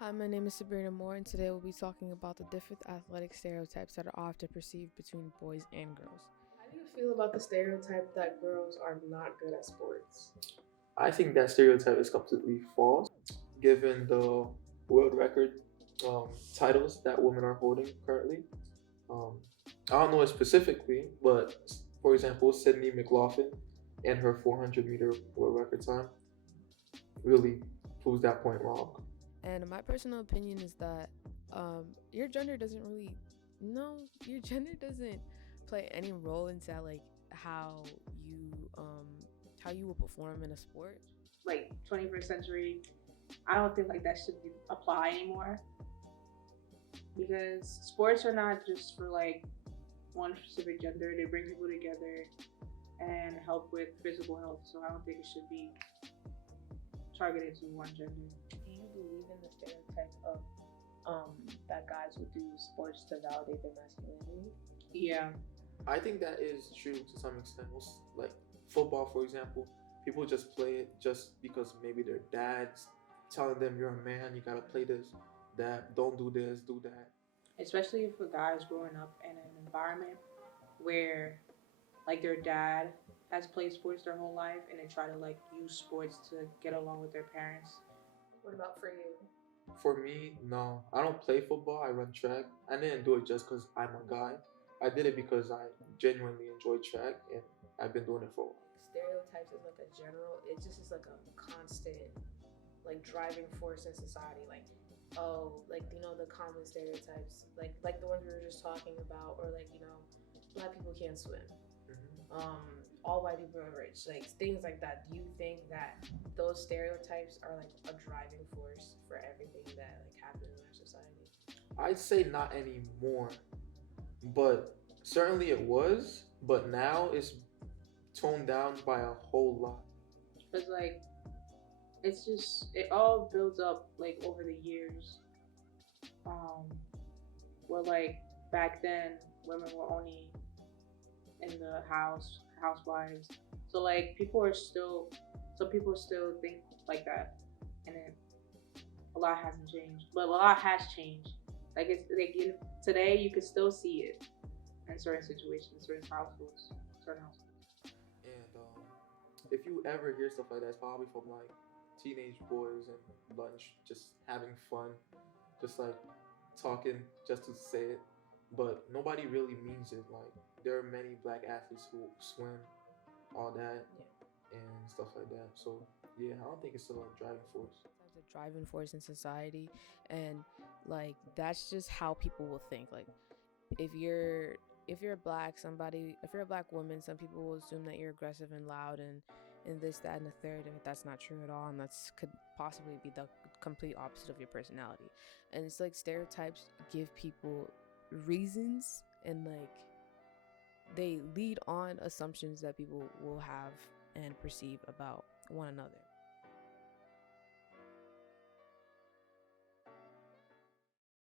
Hi, my name is Sabrina Moore, and today we'll be talking about the different athletic stereotypes that are often perceived between boys and girls. How do you feel about the stereotype that girls are not good at sports? I think that stereotype is completely false, given the world record titles that women are holding currently. Um, I don't know it specifically, but for example, Sydney McLaughlin and her 400-meter world record time really proves that point wrong. And my personal opinion is that your gender doesn't really, no, your gender doesn't play any role into how you um how you will perform in a sport. Like 21st century, I don't think like that should be apply anymore because sports are not just for like one specific gender. They bring people together and help with physical health. So I don't think it should be targeted to one gender. Do you believe in the stereotype of that guys would do sports to validate their masculinity? Yeah. I think that is true to some extent. Like football, for example, people just play it just because maybe their dad's telling them you're a man, you gotta play this, that, don't do this, do that. Especially if a guy's growing up in an environment where like their dad has played sports their whole life and they try to like use sports to get along with their parents. What about for you? For me, no. I don't play football. I run track. I didn't do it just because I'm a guy. I did it because I genuinely enjoy track and I've been doing it for a while. Stereotypes is like a general, it just is like a constant like driving force in society. Like, oh, like the common stereotypes, like the ones we were just talking about, or like, black people can't swim. All white people are rich, like things like that. Do you think that those stereotypes are like a driving force for everything that like happens in our society? I'd say not anymore, but certainly it was. But now it's toned down by a whole lot. Because like it's just it all builds up like over the years. Um where like back then women were only in the house, housewives. So like people are still some people still think like that. And then a lot hasn't changed. But a lot has changed. Like it's like today you can still see it in certain situations, certain households, certain households. And if you ever hear stuff like that, it's probably from like teenage boys and lunch, just having fun, just like talking just to say it. But nobody really means it. Like there are many black athletes who swim, all that, and stuff like that. So yeah, I don't think it's a driving force. As a driving force in society, and like that's just how people will think. Like if you're if you're black, somebody if you're a black woman, some people will assume that you're aggressive and loud and this, that, and the third, and that's not true at all, and that's could possibly be the complete opposite of your personality. And it's like stereotypes give people reasons, and like they lead on assumptions that people will have and perceive about one another.